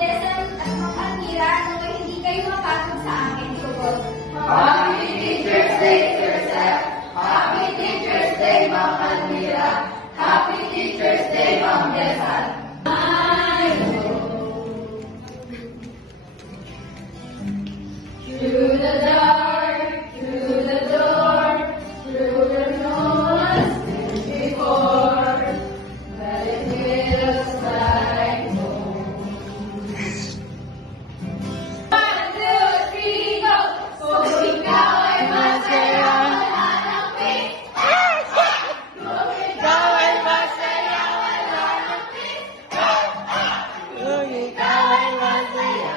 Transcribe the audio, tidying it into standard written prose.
Jesel at Ma'am Almira naway hindi kayo mapagod sa akin tugon. Happy Teacher's Day, Sir Seth! Happy Teacher's Day, Ma'am Almira! Happy Teacher's Day, Ma'am Jesel! Through the dark, through the door, through the noise before, but it feels like home. 1, 2, 3, go! Kung ikaw ay masaya, wala nang peace. Kung ikaw ay masaya, wala nang peace. Kung ikaw ay masaya,